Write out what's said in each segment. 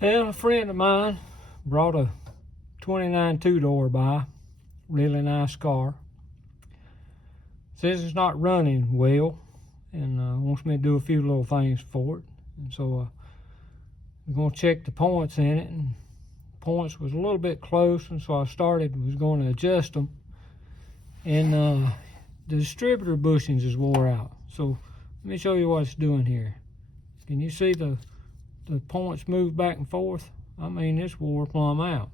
Well, a friend of mine brought a 29 two-door by, really nice car. Says it's not running well and wants me to do a few little things for it. And so I'm going to check the points in it, and points was a little bit close, and so I was going to adjust them. And the distributor bushings is wore out. So let me show you what it's doing here. Can you see the points move back and forth? I mean, it's wore plumb out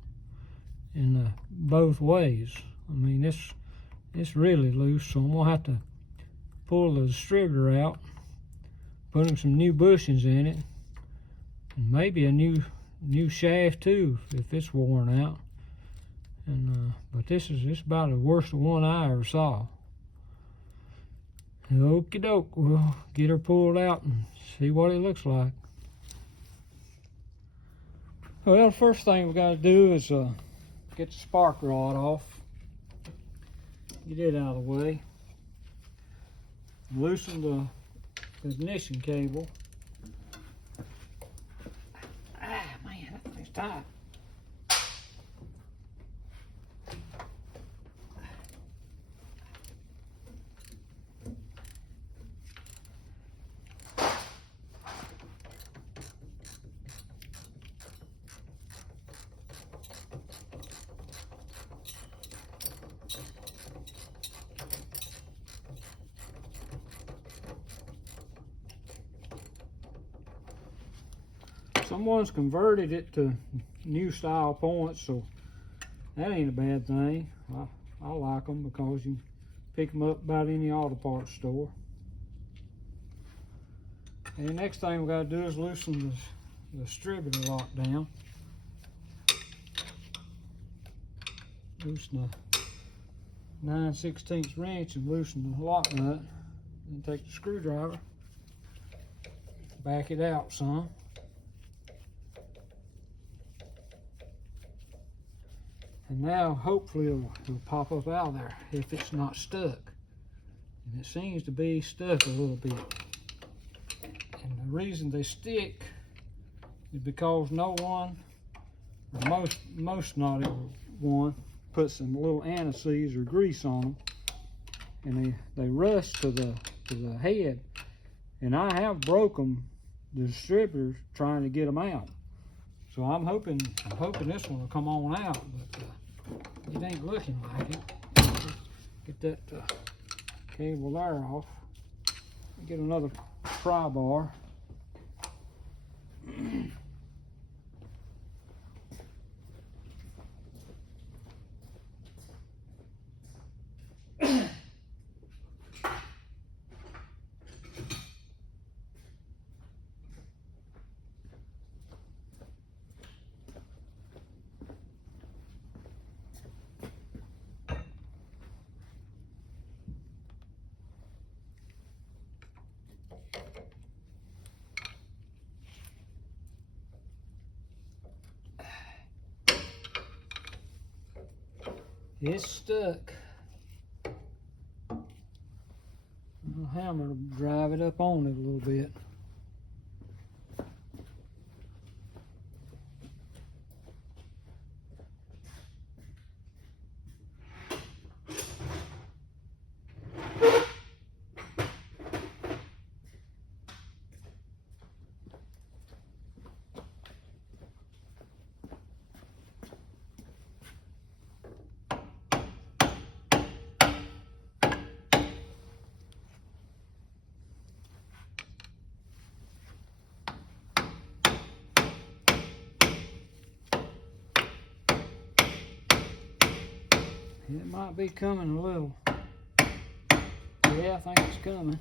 in both ways. I mean, it's really loose, so I'm gonna have to pull the distributor out, put in some new bushings in it, and maybe a new shaft too if it's worn out. And but it's about the worst one I ever saw. Okie doke, we'll get her pulled out and see what it looks like. Well, the first thing we got to do is get the spark rod off. Get it out of the way. Loosen the ignition cable. Ah, man, that thing's tight. Someone's converted it to new style points, so that ain't a bad thing. I like them because you can pick them up about any auto parts store. And the next thing we got to do is loosen the distributor lock down. Loosen the 9/16 wrench and loosen the lock nut. Then take the screwdriver, back it out some. And now hopefully it'll pop up out of there if it's not stuck. And it seems to be stuck a little bit. And the reason they stick is because no one, or most not everyone, puts some little anti-seize or grease on them. And they rust to the head. And I have broke them, the distributors, trying to get them out. So I'm hoping this one will come on out, but it ain't looking like it. Get that cable there off. Get another pry bar. It's stuck. A hammer to drive it up on it a little bit. It might be coming a little. Yeah, I think it's coming.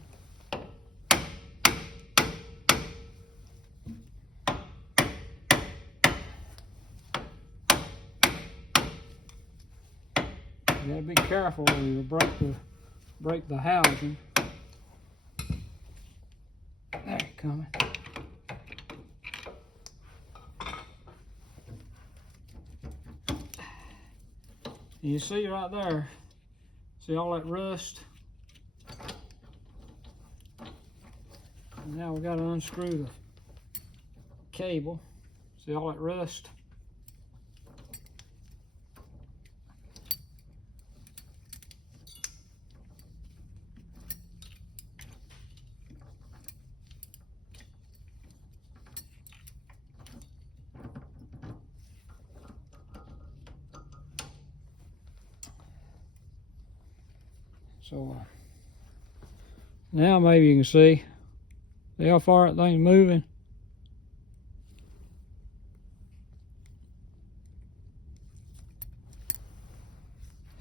You gotta be careful or you'll break the housing. There it's coming. You see right there, see all that rust? And now we got to unscrew the cable. See all that rust? So now maybe you can see how far that thing's moving.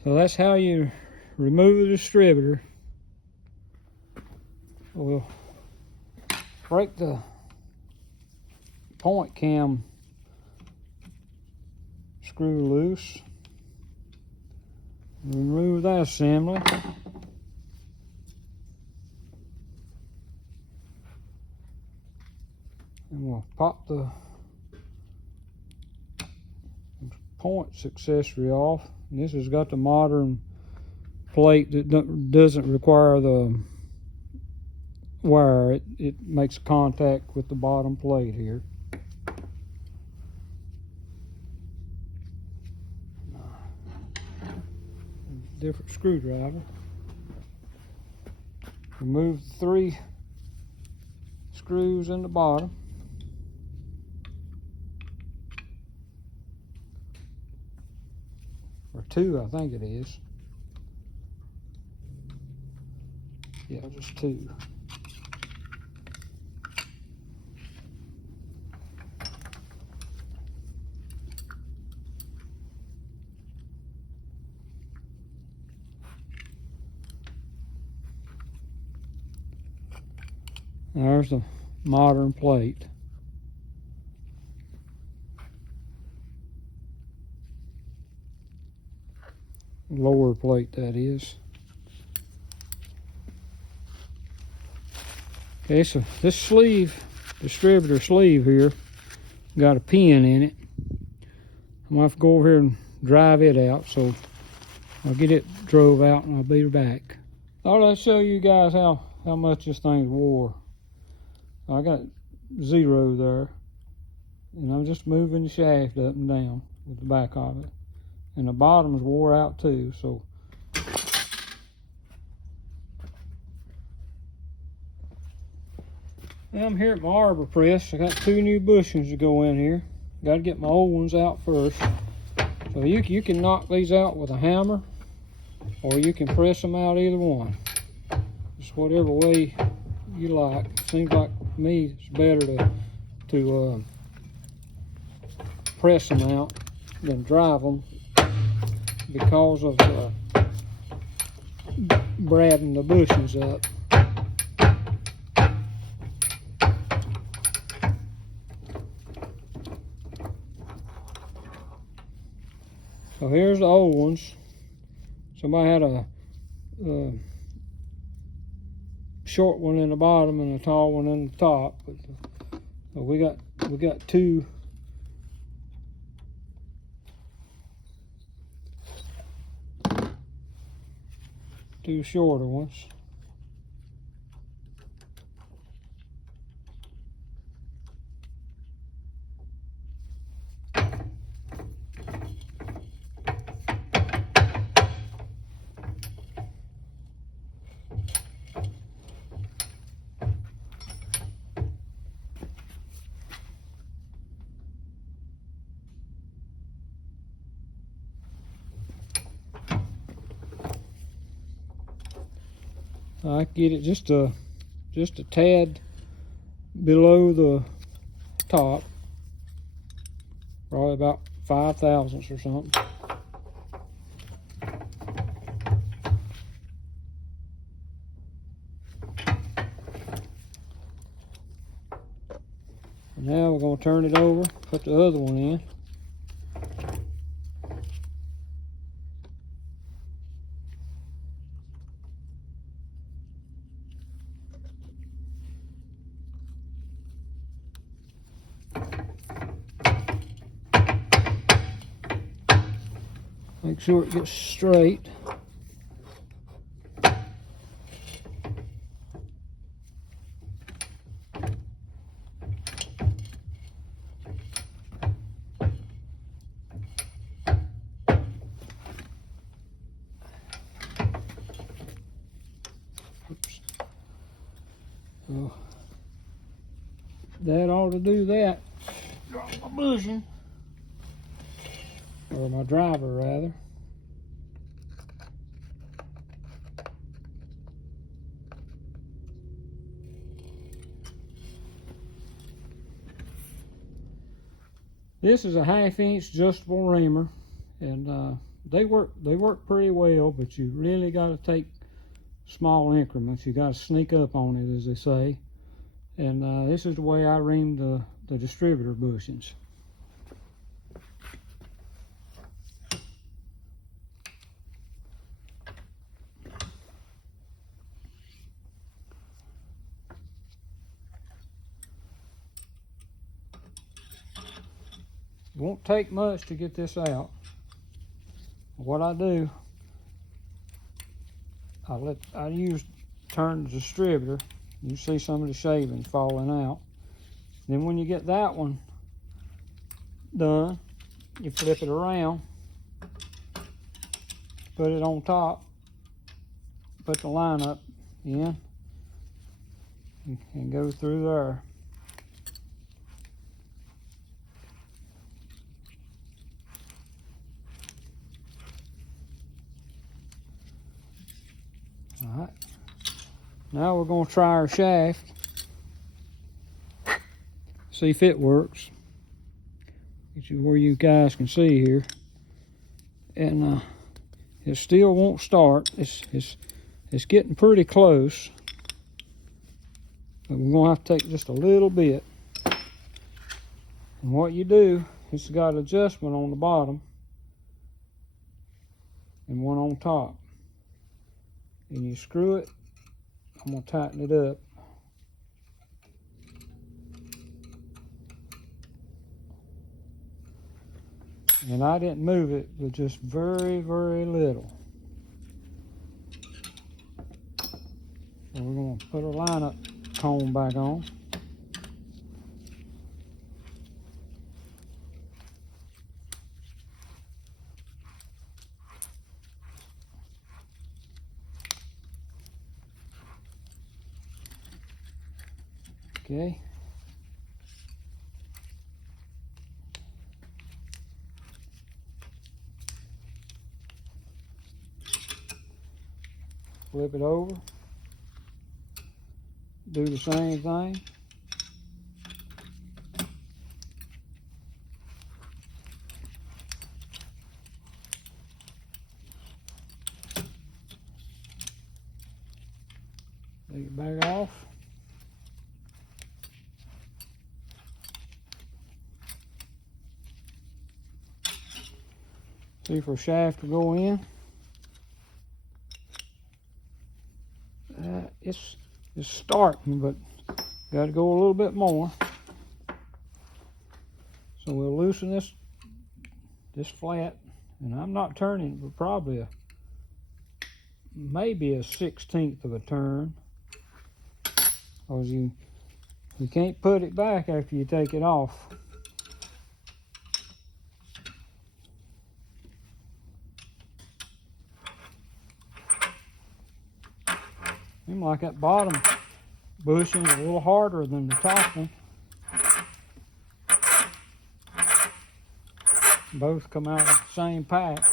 So that's how you remove the distributor. We'll break the point cam screw loose. Remove that assembly. And we'll pop the points accessory off. And this has got the modern plate that doesn't require the wire. It makes contact with the bottom plate here. Different screwdriver. Remove the 3 screws in the bottom. Or 2, I think it is. Yeah, just 2. There's the modern plate. Lower plate, that is. Okay, so this sleeve, distributor sleeve here, got a pin in it. I'm gonna have to go over here and drive it out, so I'll get it drove out and I'll be back. Thought I'd show you guys how much this thing's wore. I got 0 there, and I'm just moving the shaft up and down with the back of it. And the bottom's wore out too, so. Now I'm here at my arbor press. I got 2 new bushings to go in here. Got to get my old ones out first. So you can knock these out with a hammer, or you can press them out, either one. Just whatever way you like. Seems like to me it's better to press them out than drive them, because of bradding the bushings up. So here's the old ones. Somebody had a short one in the bottom and a tall one in the top. But we got 2 shorter ones. I get it just a tad below the top, probably about 5 thousandths or something. And now we're going to turn it over, put the other one in. Make sure it gets straight. while to do that. Drop my bushing, or my driver rather. This is a 1/2 inch adjustable reamer, and they work pretty well, but you really got to take small increments. You got to sneak up on it, as they say. And this is the way I ream the distributor bushings. It won't take much to get this out. What I do, I turn the distributor. You see some of the shaving falling out. Then when you get that one done, you flip it around, put it on top, put the line up in, and go through there. All right. Now we're going to try our shaft, see if it works. Get you where you guys can see here, and it still won't start. It's getting pretty close, but we're going to have to take just a little bit. And what you do, it's got adjustment on the bottom and one on top, and you screw it. I'm going to tighten it up. And I didn't move it, but just very, very little. So we're going to put our lineup cone back on. Okay. Flip it over. Do the same thing. Take it back off. See if our shaft will go in. It's starting, but got to go a little bit more. So we'll loosen this flat, and I'm not turning, but probably maybe a 1/16 of a turn, because you can't put it back after you take it off. Seems like that bottom bushing is a little harder than the top one. Both come out of the same pack.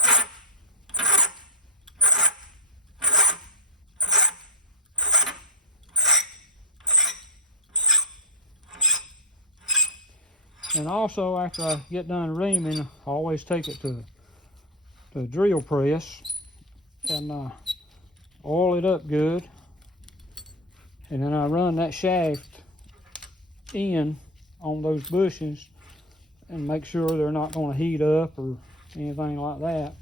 And also, after I get done reaming, I always take it to the drill press and oil it up good. And then I run that shaft in on those bushings and make sure they're not going to heat up or anything like that.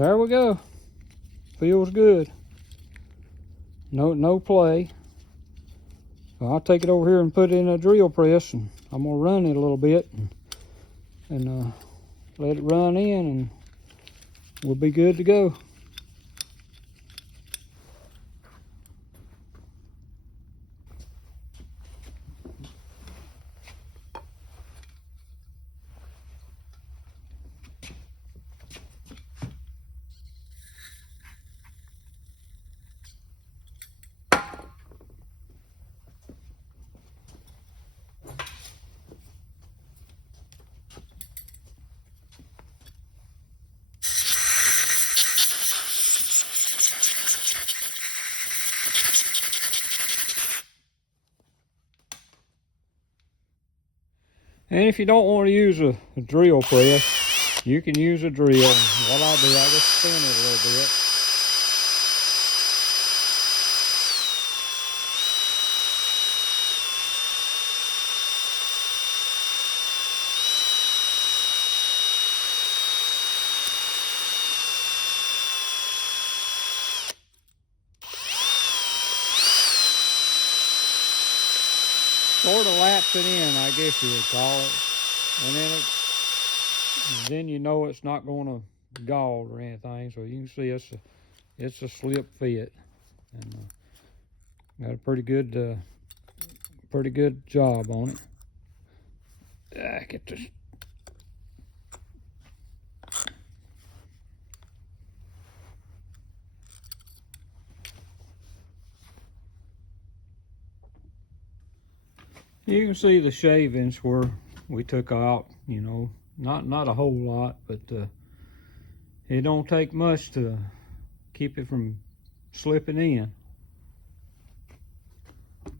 There we go. Feels good. No play. So I'll take it over here and put it in a drill press, and I'm gonna run it a little bit and let it run in, and we'll be good to go. And if you don't want to use a drill press, you can use a drill. What I'll do, I'll just spin it a little bit. Sort of laps it in, I guess you would call it. And then you know it's not going to gall or anything. So you can see it's a slip fit, and got a pretty good job on it. Get this. You can see the shavings where we took out, you know, not a whole lot, but it don't take much to keep it from slipping in. So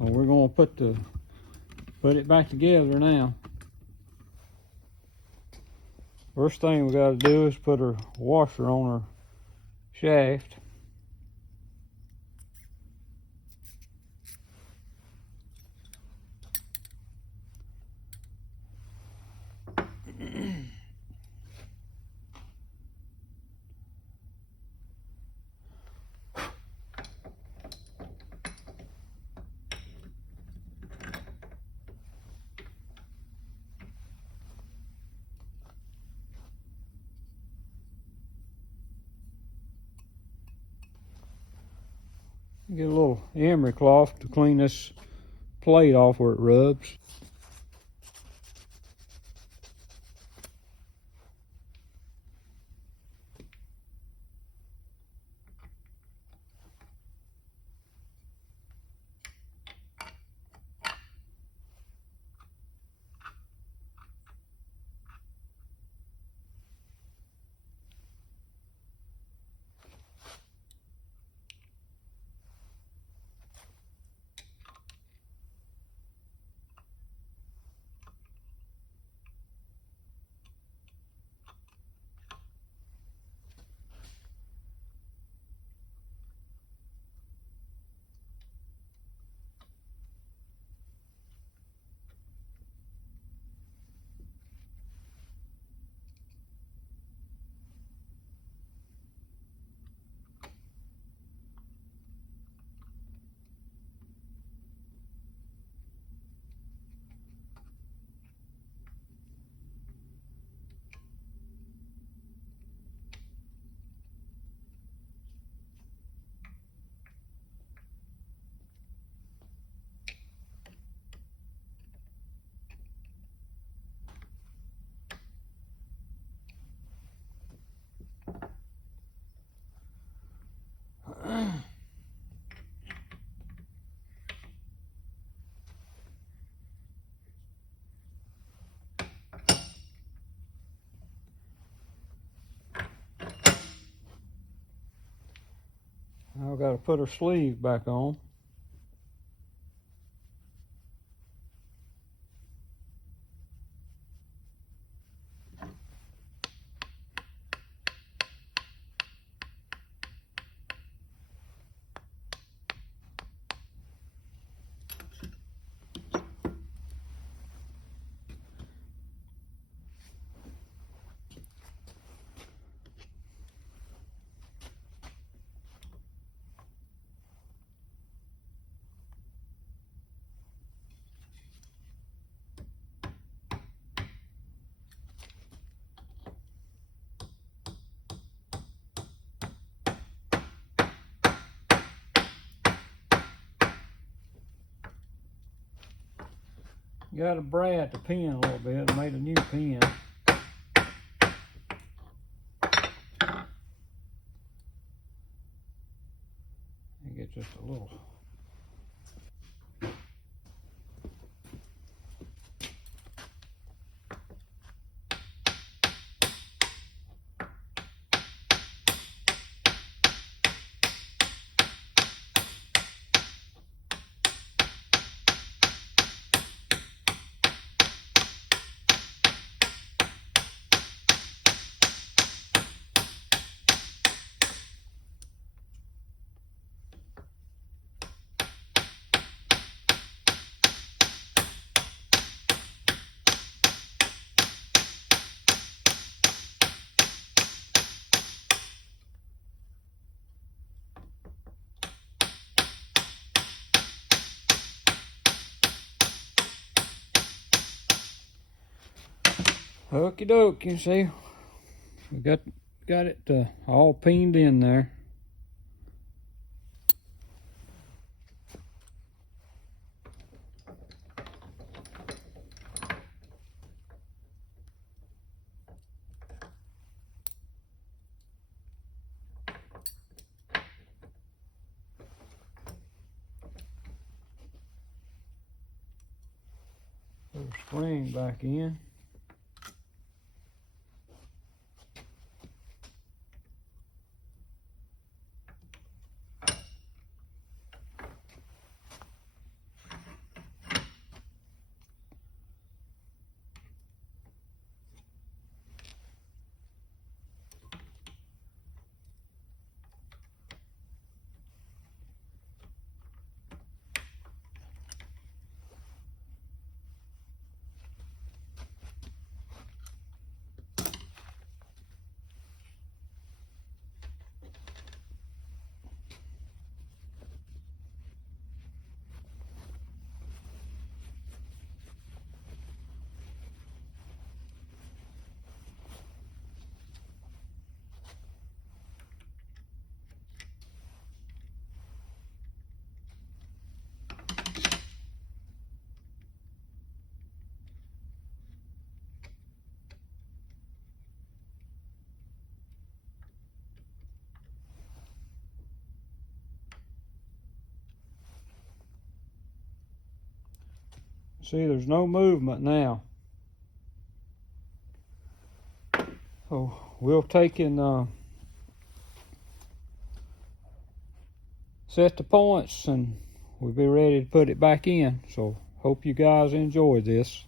we're gonna put it back together now. First thing we gotta do is put our washer on our shaft. Get a little emery cloth to clean this plate off where it rubs. Now I've got to put her sleeve back on. got to brad the pin a little bit. I made a new pin. And get just a little. Okie doke, you see, we got it all pinned in there. Put a spring back in. See, there's no movement now. So we'll take and set the points, and we'll be ready to put it back in. So hope you guys enjoy this.